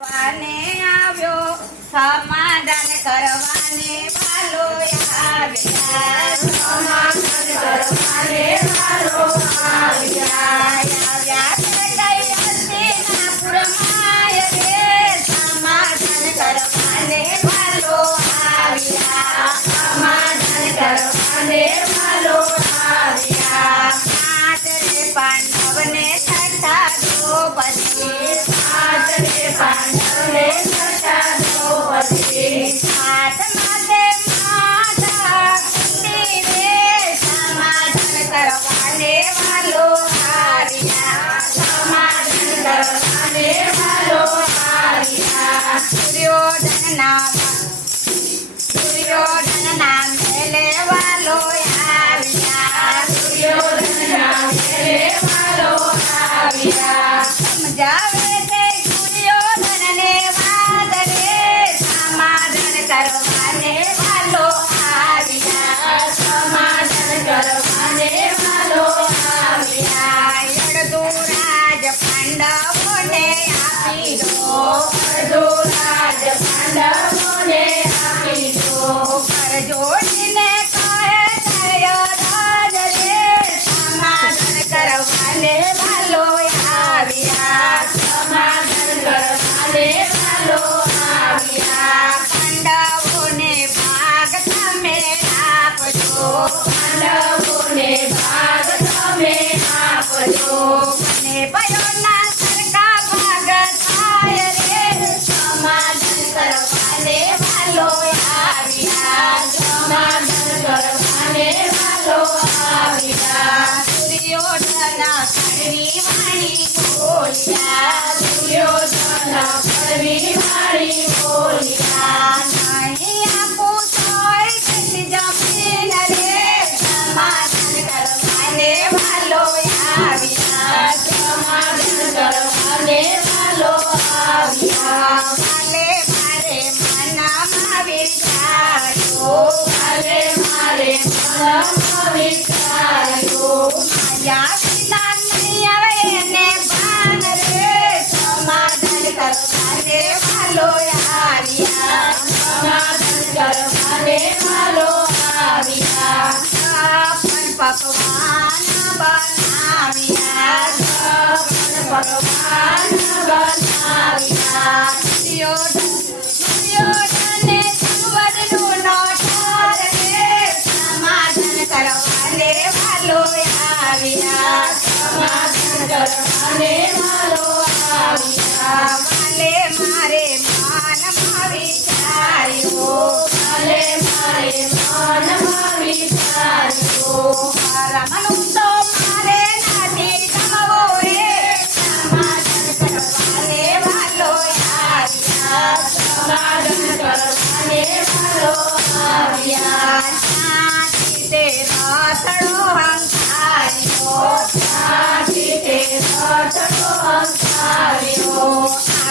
વાને આવ્યો સમાધાન કરવાને વાલો આવ્યા. સમાધાન કરવાને વાલો આવ્યા. સલો અને ભાલો આવ્યા પકવાન બનાવ્યા સકલ પકવાન બનાવ્યા દુર્યોધને સુવરનો આવ્યા સમાધાન કરવા આવ્યા ભલે મારે માન વિચાર્યો ભલે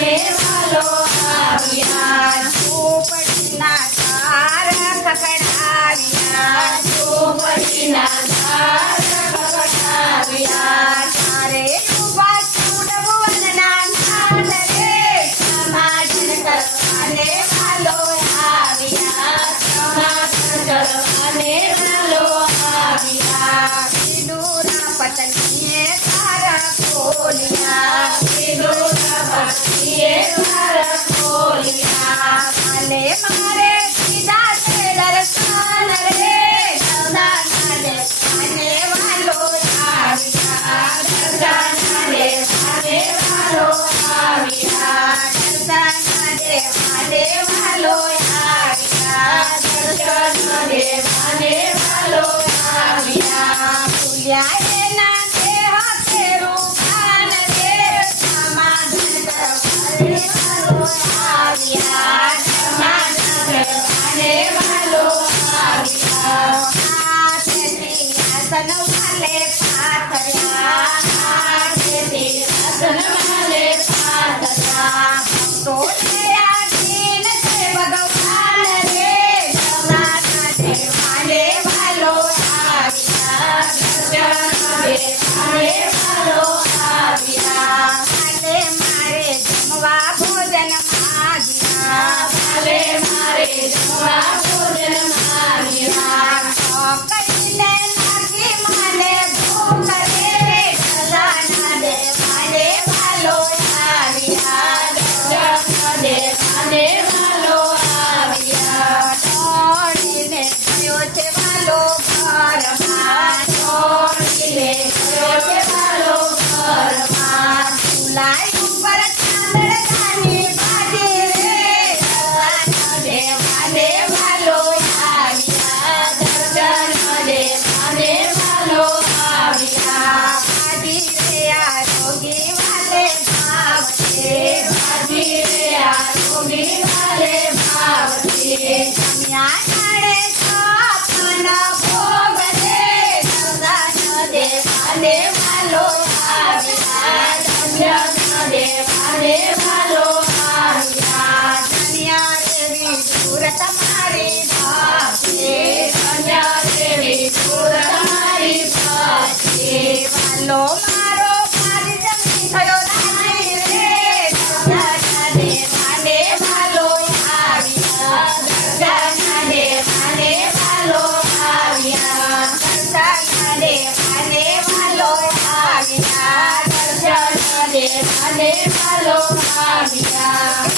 દેવાલો આવ્યા ચોપડીના તાર ખકડાવ્યા ચોપડીના Yeah. It's my દેવાલો આવ્યા ધન્ય દેવા દેવાલો આવ્યા ધન્ય દેવી સુર તમારી Yeah.